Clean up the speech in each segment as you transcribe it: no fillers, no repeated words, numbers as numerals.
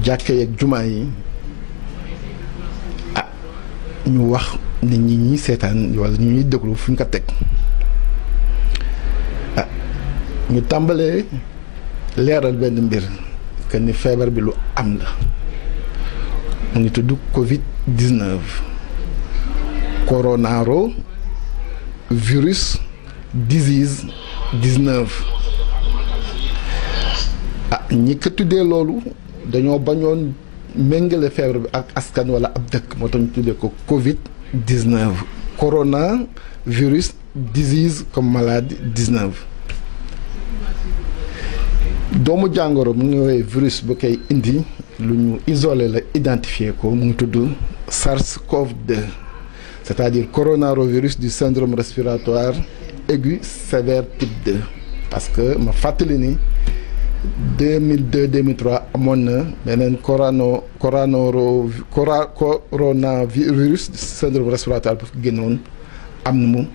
jàkka yeeg jumaa yi ñu wax nit ñi seetaan wala ñu ñuy déglu fu ñu ko teg ñu tàmbalee leeral benn mbir que ni feebar bi lu am la mu ngi tudd Covid-19 coronavirus disease 19 ñi ko tuddee loolu dañoo bañoon méngale feebar bi ak askan wala ab dëkk moo tax ñu tuddee ko Covid-19 coronavirus disease comme maladie 19 doomu jàngoro mu ngi woowee virus bu koy indi lu ñu isolé la identifié ko mu ngi tudd SARS-CoV-2 c'est-à-dire coronavirus du syndrome respiratoire aigu sévère type 2 parce que ma fàttali ni 2002-2003 amoon na beneen coronavirus du syndrome respiratoire bu fi génnoon am nu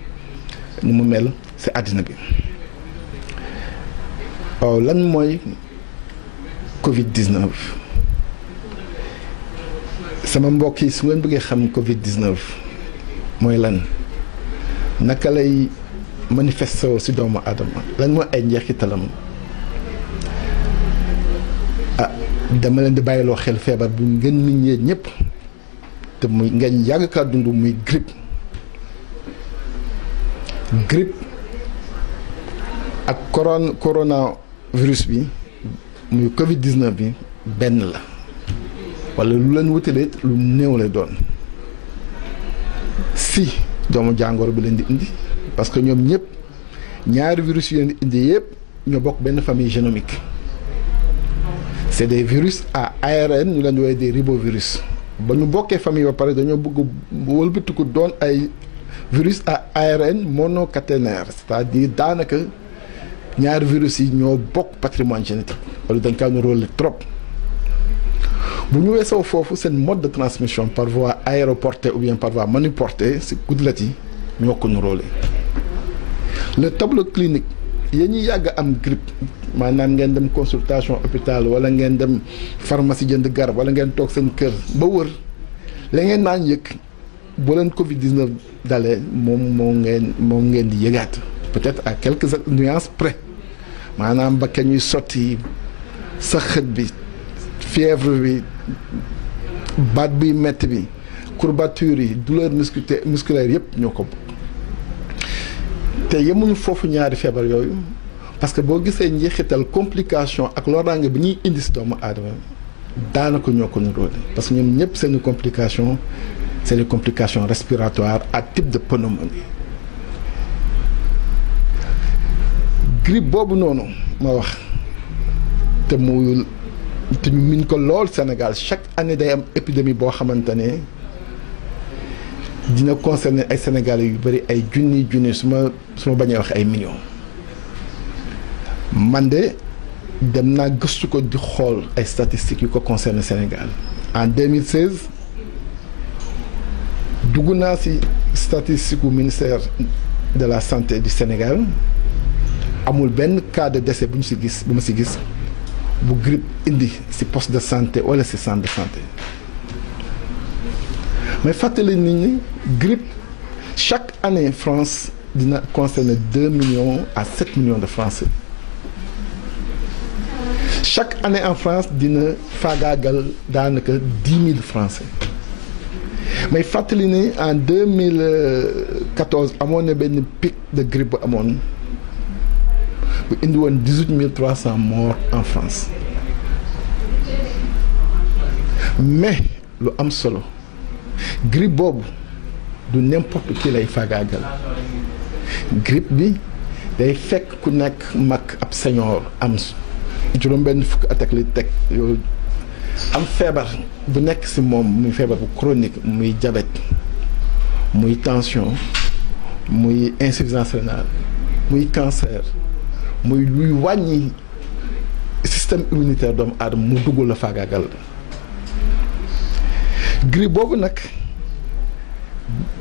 mu mel ci àddina bi waaw lan mooy Covid-19 sama mbokk yi su ngeen bëggee xam Covid-19 mooy lan naka lay manifesté ci doomu aadama lan mooy ay njeexitalam dama leen di bàyyiloo xel feebar bu ngeen miññee ñëpp te muy ngeen yàgg kaa dund muy grippe ak coronavirus bi muy Covid-19 bi benn la wala lu leen wutalee lu néew lay doon si doomu jàngoro bi leen di indi parce que ñoom ñëpp ñaari virus yu leen di indi yëpp ñoo bokk benn famille génomique c'est des virus à ARN ñu leen di woowee des ribovirus ba ñu bokkee famille ba pare dañoo bëgg wëlbatiku doon ay virus à ARN monocaténaire c'est-à-dire daanaka ñaari virus yi ñoo bokk patrimoine génétique wala dañ kaa nuróole trop bu ñu weesoo foofu seen mode de transmission par voie aéroportée ou bien par voie manuportée si kuddulat yi ñoo ko nuróole le tableau clinique yéen ñi yàgg am grippe maanaam ngeen dem consultation hôpital wala ngeen dem pharmacie jënd garab wala ngeen toog seen kër ba wër la ngeen naan yëg boo leen Covid-19 dalee moom ngeen di yëgaat peut-être à quelques nuances près maanaam ba ka ñuy sotti sa xët bi fièvre bi baat buy metti bi courbature yi douleur musculaire yëpp ñoo ko bokk te yemuñu foofu ñaari feebar yooyu parce que boo gisee njeexital complication ak loraange bi ñuy indi si doomu aadama daanaka ñoo ko niróole parce que ñoom ñëpp seeni complication c'est les complications respiratoires à type de pneumonie grippe boobu noonu ma wax te ñu min ko lool Sénégal chaque année day am épidémie boo xamante ne dina concerner ay Sénégalais yu bëri ay junni su ma bañee wax ay millions man de dem naa gëstu ko di xool ay statistiques yu ko concerner Sénégal en 2016 dugg naa ci statistique u ministère de la santé du Sénégal amul benn cas de décès bu ma ci gis bu grippe indi ci poste de santé wala ci centre de santé mais fàttali nit ñi grippe chaque année France dina concerner 2 millions à 7 millions de Français chaque année en France dina faagaagal daanaka 10 000 Français mais fàttali ni en 2014 amoon na benn pic de grippe bu amoon bu indi woon 18 300 morts en France mais lu am solo grippe boobu du n'importe qui lay faagaagal grippe bi day fekk ku nekk mag ab senior am juróom-benn fukk at ak li teg yooyu am feebar bu nekk ci moom muy feebar bu chronique muy diabète muy tension muy insuffisance rénale muy cancer muy luy wàññi système immunitaire doomu aadama mu dugg la faagaagal grippe boobu nag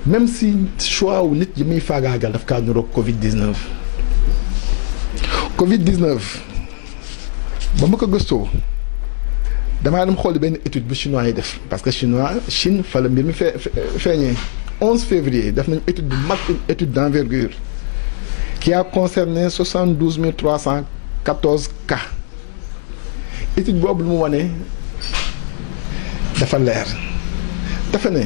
même si choix wu nit yi muy faagaagal daf kaa niroog Covid-19 ba ma ko gëstoo damaa dem xooli benn étude bu chinois yi def parce que Chine fa la mbir mi feeñee 11 février def nañu étude bu mag, une étude d'envergure qui a concerné 72 314 cas. Étude boobu lu mu wane dafa leer dafa ne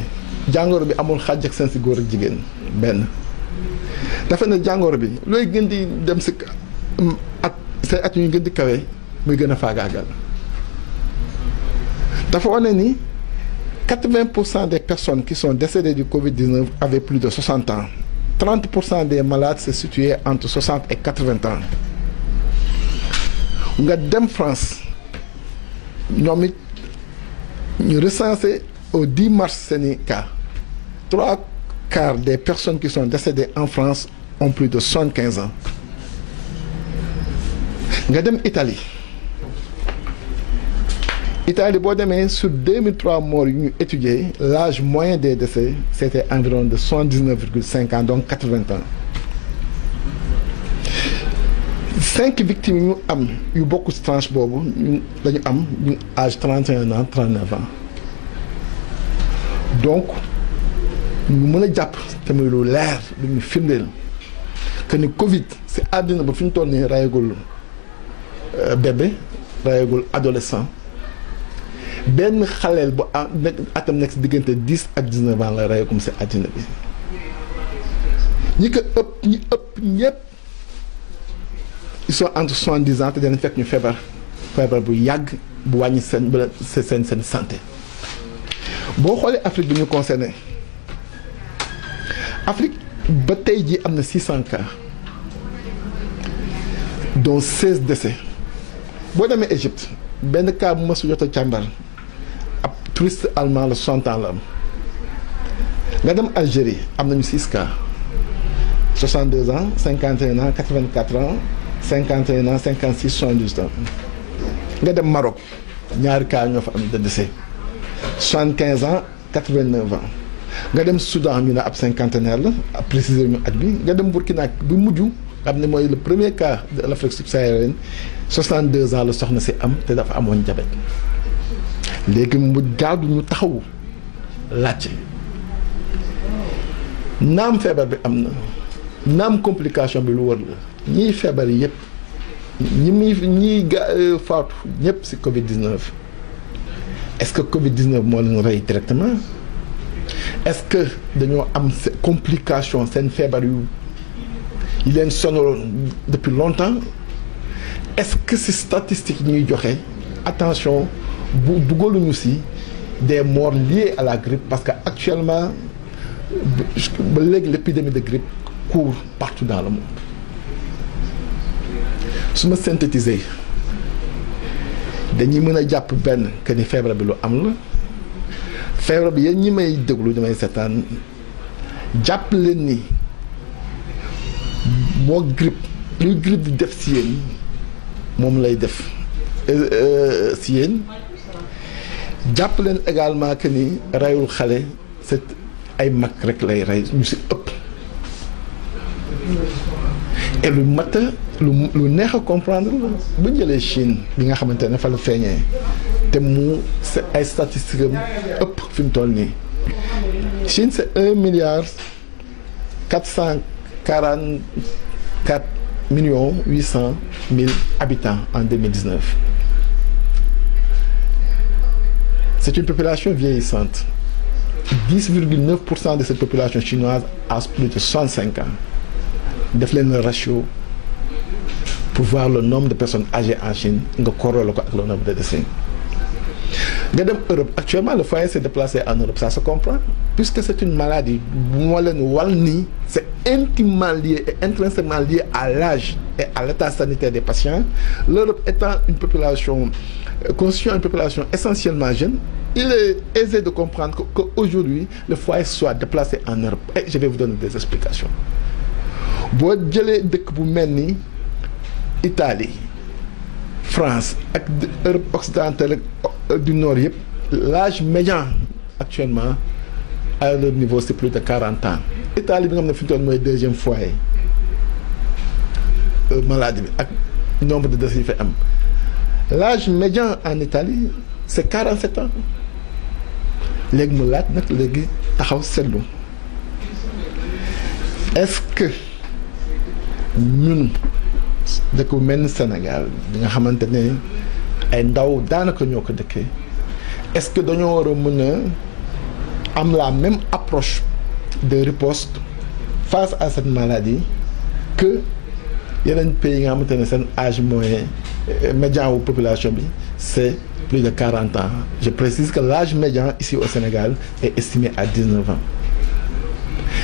jàngoro bi amul xàjj ak seen si góor ak jigéen benn dafa ne jàngoro bi looy gën di dem si at say at yu gën di kawe muy gën a faagaagal dafa wane ni 80% des personnes qui sont décédées du Covid-19 avaient plus de 60 ans. 30% des malades se situaient entre 60 et 80 ans. Nga dem France ñoom it ñu recensé au 10 mars seeni cas 3/4 des personnes qui sont décédées en France ont plus de 75 ans. Nga dem Italie boo demee sur 2003 morts yu ñu étudié l'âge moyen des décès c'était environ de 79,5 ans donc 80 ans 5 victimes yu ñu am yu bokk ci tranche boobu ñu dañu am ñu âge 31 ans 39 ans donc ñu mën a jàpp te muy lu leer lu ñu firndeel que ni Covid ci àddina ba fi ñu toll nii rayagul bébé rayagul adolescent benn xaleel bu atam nekk si diggante 10 ak 19 ans la rayagum si àddina bi ñi ëpp ñëpp ils sont entre 70 ans te dana fekk ñu feebar bu yàgg bu wàññi seen santé boo xoolee Afrique bi ñu concerné Afrique ba tey jii am na 600 cas dont 16 décès boo demee Égypte benn cas bu ma su jot a càmbar ab touriste allemand la 60 ans la am nga dem Algérie am nañu 6 cas 62 ans 51 ans 84 ans 51 ans 56 78 ans nga dem Maroc ñaari cas ñoo fa am de décès 75 ans 89 ans nga dem Soudan ñu ne ab cinquantenaire la ab préciser ñu at bi nga dem Burkina bi mujj xam ne mooy le premier cas de l'Afrique subsaharienne 62 ans la soxna si am te dafa amoon diabète léegi mu jaadu ñu taxawu laajte naam feebar bi am na naam complication bi lu wër la ñiy feebar yi yëpp ñiy faatu ñëpp ci Covid-19 est-ce que Covid-19 moo leen rey directement est-ce que dañoo am complication seen feebar yu leen sonaloon depuis longtemps est-ce que ci statistiques ñuy joxe attention bu dugaluñu ci des morts liées à la grippe parce que actuellement ba léegi l'épidémie de grippe court partout dans le monde su ma synthétiser dañuy mën a jàpp benn que ni feebar bi lu am la feebar bi yéen ñi may déglu damay seetaan jàpp leen ni moo grippe luy grippe di def ci yéen moom lay def ci yéen jàpp leen également que ni reyul xale c'est ay mag rek lay rey ñu ci ëpp et lu mat lu neex a comprendre la bu jëlee Chine bi nga xamante ne fa la feeñee te mu ay statistiques am ëpp fi mu toll nii Chine c'est 1,444,800,000 habitants en 2019 c'est une population vieillissante 10,9% de cette population chinoise a plus de 65 ans def leen le ratio pour voir le nombre de personnes âgées en Chine nga corrélé ko ak le nombre de décès nga dem Europe actuellement le foyer s'est déplacé en Europe ça se comprend puisque c'est une maladie bu ma leen wal nii c'est intimement lié et intrinsèquement lié à l'âge et à l'état sanitaire des patients l'Europe étant une population constituant une population essentiellement jeune il est aisé de comprendre qu'aujourd'hui le foyer soit déplacé en Europe et je vais vous donner des explications boo jëlee dëkk bu mel ni Italie France ak Europe occidentale du nord yëpp l'âge médian actuellement à leur niveau c'est plus de 40 ans Italie bi nga xam ne fi mu toll mooy deuxième foyer maladie bi ak nombre de décès yi fa am l'âge médian en Italie c'est 47 ans léegi mu laaj nag léegi taxaw seetlu est-ce que ñun dëkk bu mel ni Sénégal bi nga xamante ne ay ndaw daanaka ñoo ko dëkkee est-ce que dañoo war a mën a am la même approche de riposte face à cette maladie que yeneen pays yi nga xamante ne seen âge moyen médian wu population bi c'est plus de 40 ans. Je précise que l'âge médian ici au Sénégal est estimé à 19 ans.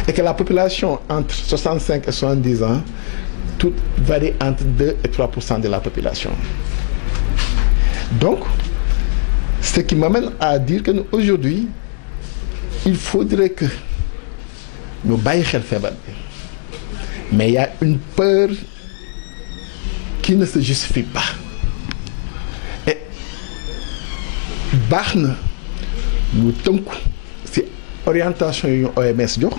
Et que la population entre 65 et 70 ans, tout varie entre 2 et 3% de la population. Donc, ce qui m'amène à dire que aujourd'hui, il faudrait que nous baillions le feebar bi. Mais il y a une peur qui ne se justifie pas. baax na ñu tënku ci orientation yu ñu OMS jox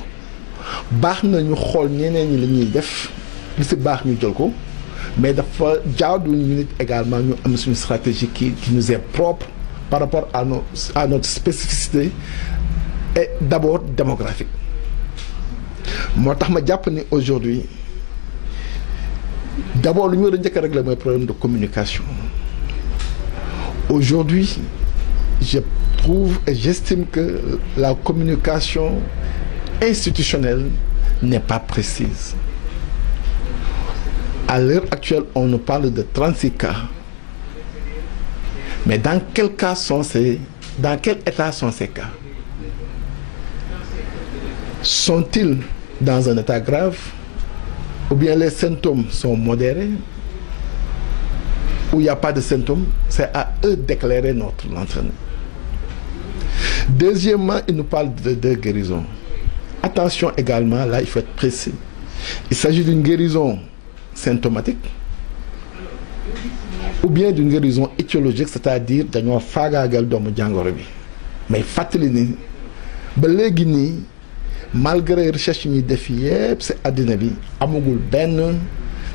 baax na ñu xool ñeneen ñi la ñuy def li ci baax ñu jël ko mais dafa jaadu ñu nit également ñu am suñu stratégie qui nous est propre par rapport à notre spécificité et d'abord démographique moo tax ma jàpp ni aujourd'hui d'abord lu ñu war a njëkk a régler mooy problème de communication aujourd'hui je trouve et j'estime que la communication institutionnelle n'est pas précise. À l'heure actuelle, on nous parle de 36 cas. Mais dans quel état sont ces cas? Sont-ils dans un état grave? Ou bien les symptômes sont modérés? Ou il n'y a pas de symptômes? C'est à eux d'éclairer notre lanterne. Deuxièmement, il nous parle de deux guérisons. Attention également, là, il faut être précis. Il s'agit d'une guérison symptomatique ou bien d'une guérison étiologique, c'est-à-dire dañoo faagaagal doomu jàngoro bi. Mais fàttali ni ba léegi nii malgré recherche yi ñuy def yépp ci àddina bi amagul benn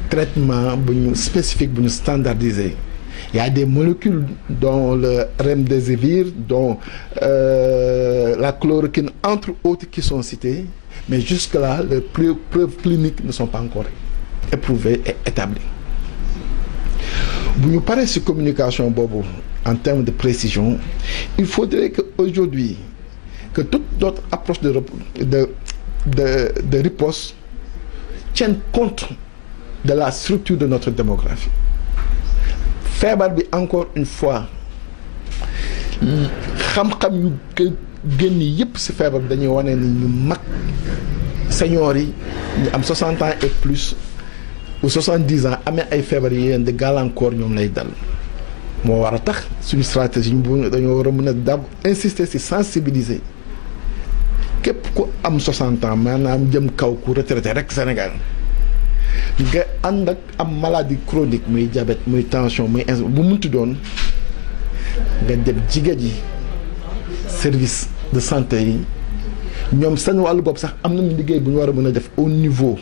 traitement bu ñu spécifique bu ñu standardisé. Il y a des molécules dont le remdesivir, dont la chloroquine, entre autres, qui sont citées, mais jusque-là, les preuves cliniques ne sont pas encore éprouvées et établies. Bu ñu paree ci communication boobu en termes de précision, il faudrait qu'aujourd'hui, que toute notre approche de riposte tienne compte de la structure de notre démographie. Feebar bi encore une fois xam-xam yu génn yëpp ci feebar bi dañuy wane ni ñu mag seniors yi ñu am 60 ans et plus ou 70 ans amee ay feebar yi leen di gàllankoor ñoom lay dal moo war a tax suñu stratégie bu dañoo war a mën a dab insister ci sensibiliser képp ku am 60 ans maanaam jëm kaw ku retraité rek Sénégal nga ànd ak am maladie chronique muy diabète muy tension muy bu munti doon nga dem jigéen ji service de santé yi ñoom seen wàllu bopp sax am nañu liggéey bu ñu war a mën a def au niveau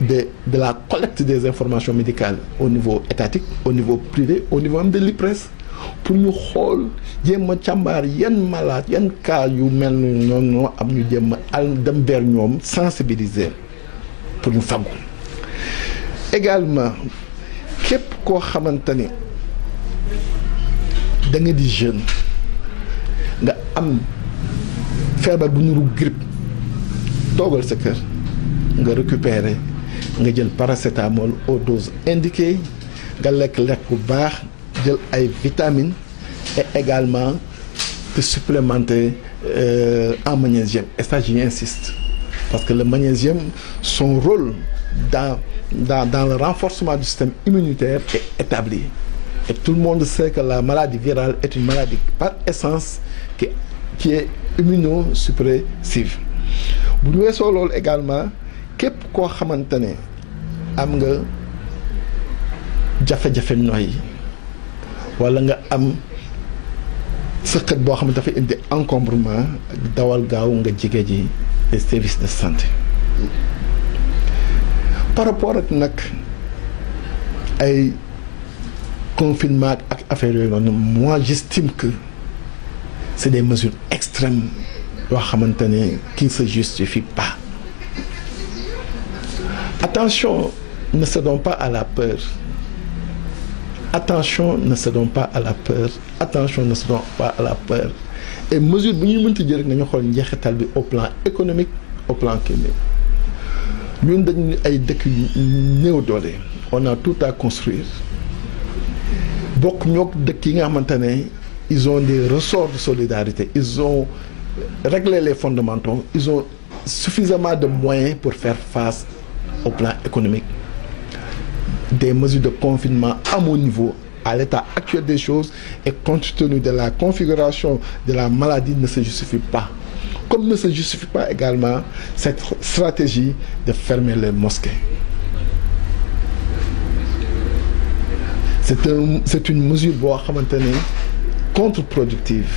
de la collecte des informations médicales au niveau étatique au niveau privé au niveau même de l'IPRES pour ñu xool jéem a càmbar yan malade yan cas yu mel ni ñoom ñoo am ñu jéem a dem vers ñoom sensibiliser pour ñu faggu. Également képp koo xamante ni da nga di jeune nga am feebar bu nuru grippe toogal sa kër nga récupérer nga jël paracétamol aux doses indiquées nga lekk bu baax jël ay vitamines et également te supplémenter en magnésium. Et ça j'y insiste parce que le magnésium son rôle dans le renforcement du système immunitaire est établi. Et tout le monde sait que la maladie virale est une maladie par essence qui est immunosuppressive. Bu ñu weesoo loolu également képp koo xamante ne am nga jafe-jafe noyyi wala nga am sëqët boo xam ne dafa indi encombrement dawal gaaw nga jege ji les services de santé. Par rapport ak nag ay confinement ak affaire yooyu noonu moi j'estime que c'est des mesures extrêmes yoo xamante ne qui ne se justifient pas. Attention, ne cédons pas à la peur. Attention, ne cédons pas à la peur. Attention, ne cédons pas à la peur. Et mesure bu ñuy mënti jël rek nañu xool njeexital bi au plan économique, au plan climatique. Ñun dañu ay dëkk yu néew doole. On a tout à construire. Bokk ñoog dëkk yi nga xamante ne ils ont des ressorts de solidarité. Ils ont réglé les fondamentaux. Ils ont suffisamment de moyens pour faire face au plan économique. Des mesures de confinement à mon niveau, à l'état actuel des choses et compte tenu de la configuration de la maladie ne se justifie pas. Comme ne se justifie pas également cette stratégie de fermer les mosquées. C'est une mesure boo xamante ne contre-productive.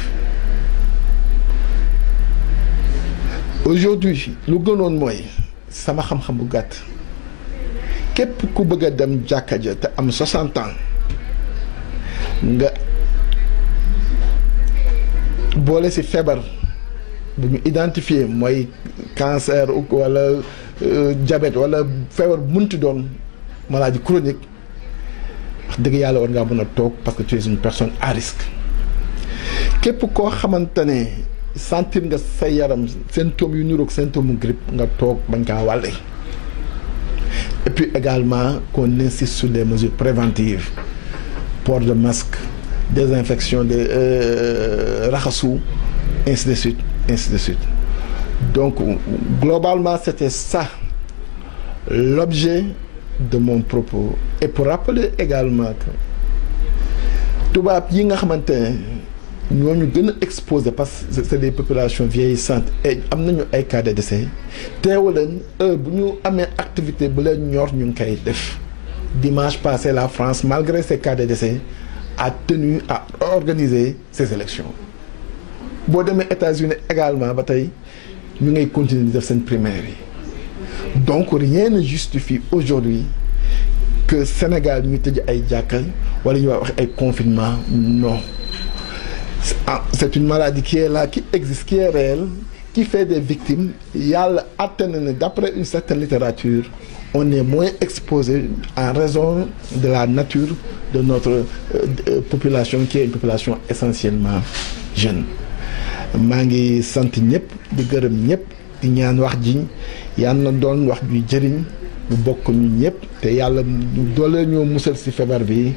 Aujourd'hui lu gënoon mooy sama xam-xam bu gàtt képp ku bëgg a dem jàkka ja te am 60 ans nga boole ci feebar bu ñu identifié mooy cancer wala diabète wala feebar bu mënti doon maladie chronique wax dëgg yàlla war ngaa mën a toog parce que tu es une personne à risque. Képp koo xamante ne sentir nga sa yaram symptômes yu niroog symptôme grippe nga toog bañ kaa wàlle. Et puis également qu'on insiste sur des mesures préventives, port de masque, désinfection des raxasu, ainsi de suite, ainsi de suite. Donc globalement c'était ça l'objet de mon propos. Et pour rappeler également que tubaab yi nga xamante ne ñooñu gën a exposé parce que c'est des populations vieillissantes et am nañu ay cas de décès teewu leen bu ñu amee activité bu leen ñor ñu ngi koy def. Dimanche passé la France malgré ces cas de décès a tenu à organiser ces élections. Boo demee États-Unis également ba tey ñu ngay continuer di def seen primaire yi. Donc rien ne justifie aujourd'hui que Sénégal ñu tëj ay jàkka wala ñu wax ay confinement. Non. C'est une maladie qui est là, qui existe, qui est réelle, qui fait des victimes. Yàlla àtte na ne d'après une certaine littérature, on est moins exposé en raison de la nature de notre population qui est une population essentiellement jeune. Maa ngi sant ñëpp di gërëm ñëpp di ñaan wax ji yàlla na doon wax ju jëriñ bu bokk ñu ñëpp te yàlla doole ñoo musal ci feebar bi.